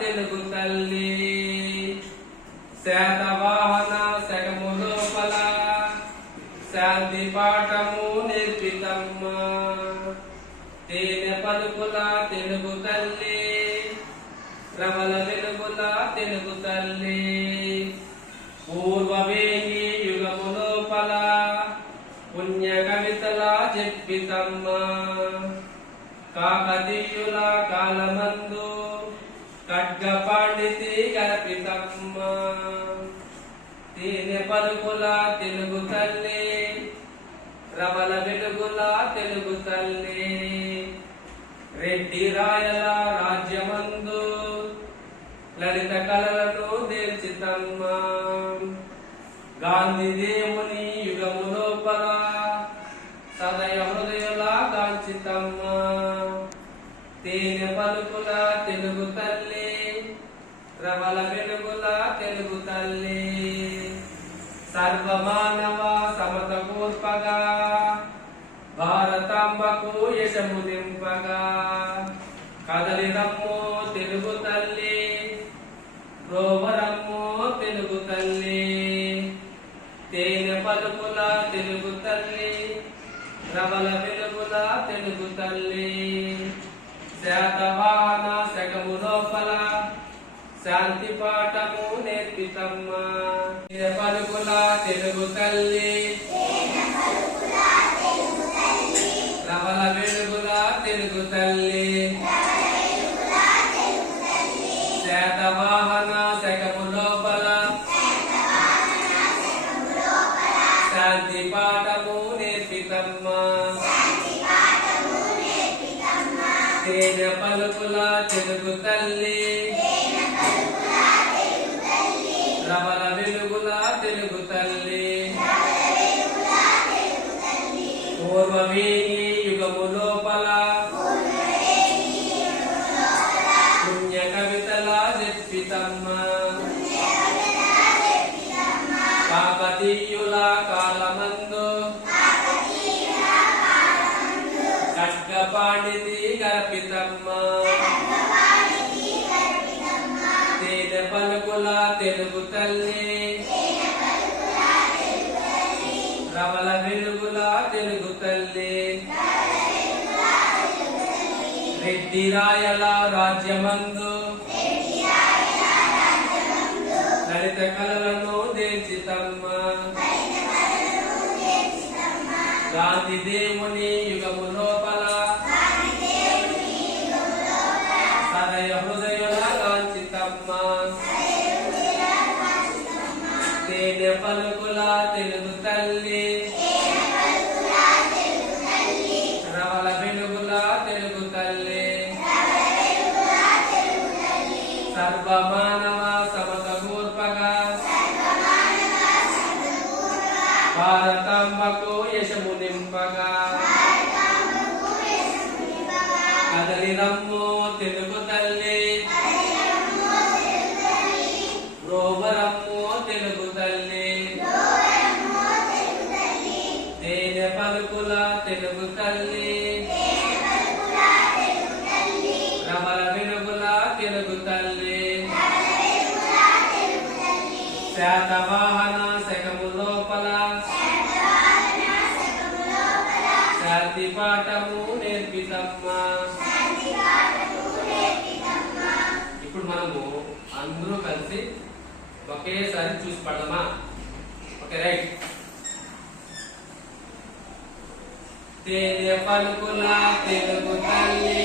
తెలుగు తల్లి శాతవాహన సగము లోపల శాంతి పాఠము నేర్పితమ్మ తేనె పలుకుల తెలుగు తల్లి ప్రబల వెలుగుల తెలుగు తల్లి పూర్వవేగి యుగము లోపల పుణ్య కవితల చెప్పితమ్మ కాకతీయుల కాలమందు ఖడ్గ పాండితి కల్పితమ్మ తేనె పలుకుల తెలుగు తల్లి. రవల వెలుగుల తెలుగు తల్లి. రెడ్డి రాయల రాజ్యమందు లలిత కళలను దేల్చితమ్మ గాంధీ దేవుని యుగము లోపల సదయ హృదయుల కాంచితమ్మ. తేనె పలుకుల తెలుగు తల్లి. రవల వెలుగుల తెలుగు తల్లి సర్వమానవ సమత కూర్పగా భారతాంబకు యశము నింపగా కదలిరమ్ము తెలుగు తల్లి రోవరమ్ము తెలుగు తల్లి తేనె పలుకుల తెలుగు తల్లి రవల వెలుగుల తెలుగు తల్లి శాతవా శాంతి పాఠము నేర్పితమ్మా. పలుకుల తెలుగు తల్లి. రవల వెలుగుల తెలుగు తల్లి. శాతవాహన తేనె పలుకుల తెలుగు తల్లి. రవల వెలుగుల తెలుగు తల్లి. పూర్వమేని యుగము లోపల. పుణ్య కవితల చెప్పితమ్మ. కాకతీయుల కాలమ తల్లి. రవల వెలుగుల తెలుగు తల్లి. రెడ్డి రాయల రాజ్యమందు. లలిత కళలను దేచితమ్మ గాంధీ దేవుని సర్వమానవ సమత భారతాంబకు యశము నింపగా కదలి రమ్ము తెలుగు తల్లి రోమరమ్ము తెలుగు తల్లి తేనె పలుకుల తెలుగు తల్లి తెలుగు తల్లి శాతవాహన శకము లోపల. శాంతి పాఠము నేర్పితమ్మ. ఇప్పుడు మనము అందరూ కలిసి ఒకేసారి చూసి పడదామా? Okay right. తేనె పలుకుల తెలుగు తల్లి.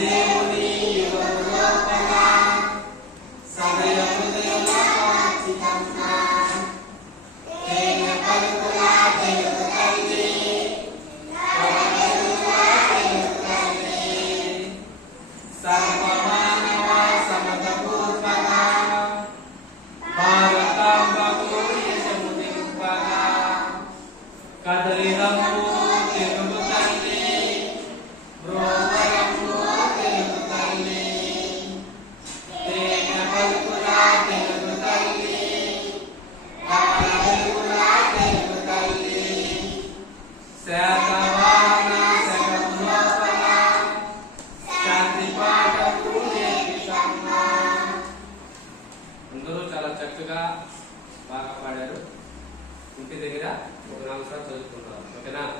Deus. Kena.